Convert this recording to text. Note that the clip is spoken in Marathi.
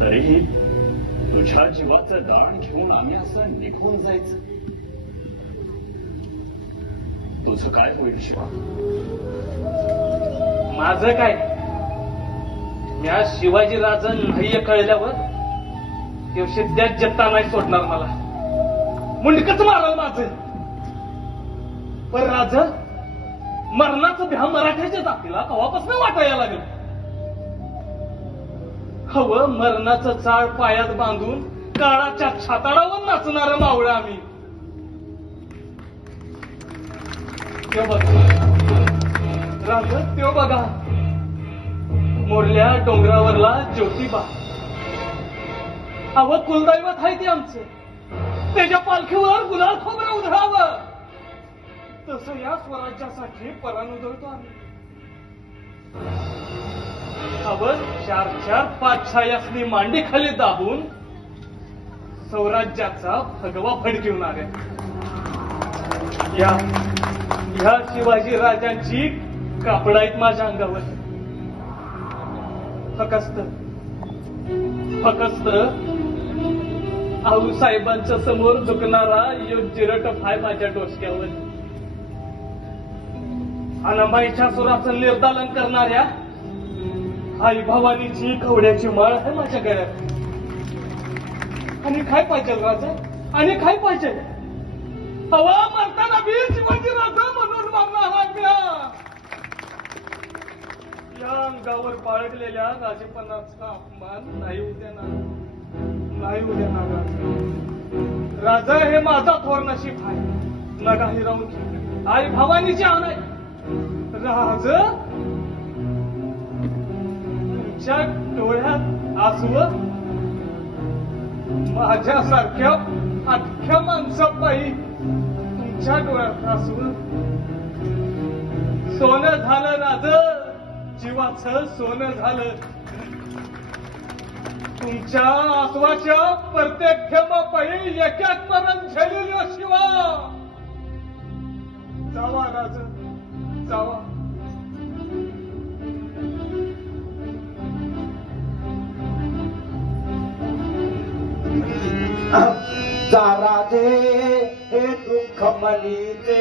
तरीही तुझ्या जीवाचं दान घेऊन आम्ही असं निघून जायचं. तुझं काय होईल शिवा? माझं काय? या शिवाजी राजन नाही कळल्यावर ते सिद्ध्यात जत्ता नाही सोडणार मला. मुंडकच मारल माझं. पण राज मरणाचं भ्या मराठ्याच्या जातीला कवापासून वाटायला लागलं. हवं मरणाचं चाळ पायात बांधून काळाच्या छाताडावर नाचणार मावळं आम्ही. त्यो बघा राज, त्यो बघा मोरल्या डोंगरावरला ज्योतिबा. हवं कुलदैवत आहे ते आमचं. त्याच्या पालखीवर गुलाल खोबरं उधळावं. तसं या स्वराज्यासाठी परान उधळतो आम्ही. हवं 4-4 पातशाह्यासनी मांडी खाली दाबून स्वराज्याचा भगवा फडकिवणार आहे. ह्या शिवाजी राजांची कापड आहेत माझ्या अंगावर. फकस्त आऊसाहेबांच्या समोर झुकणारा यो जिरटप आहे माझ्या डोसक्यावर. अनामाईच्या सुराचं निर्दालन करणाऱ्या आई भवानीची कवड्याची माळ आहे माझ्या गळ्यात. आणि काय पाहिजे राजा? आणि काय पाहिजे? हवा मरताना बी शिवाजी राजा म्हणून मारणार. या अंगावर बाळगलेल्या राजेपणाचा अपमान नाही उद्या ना राजा. हे माझा थोर नशीब आहे. नगाही राहून आई भवानीची आण आहे. राज तुमच्या डोळ्यात आसव माझ्यासारख्या अख्ख्या माणसापायी तुमच्या डोळ्यात आसव. सोनं झालं राज, जीवाचं सोनं झालं. तुमच्या आसवाच्या प्रत्येक थेंबापायी एकाच मरण झेलले शिवा. जावा राज, जावा. राजे हे दुःख मनीचे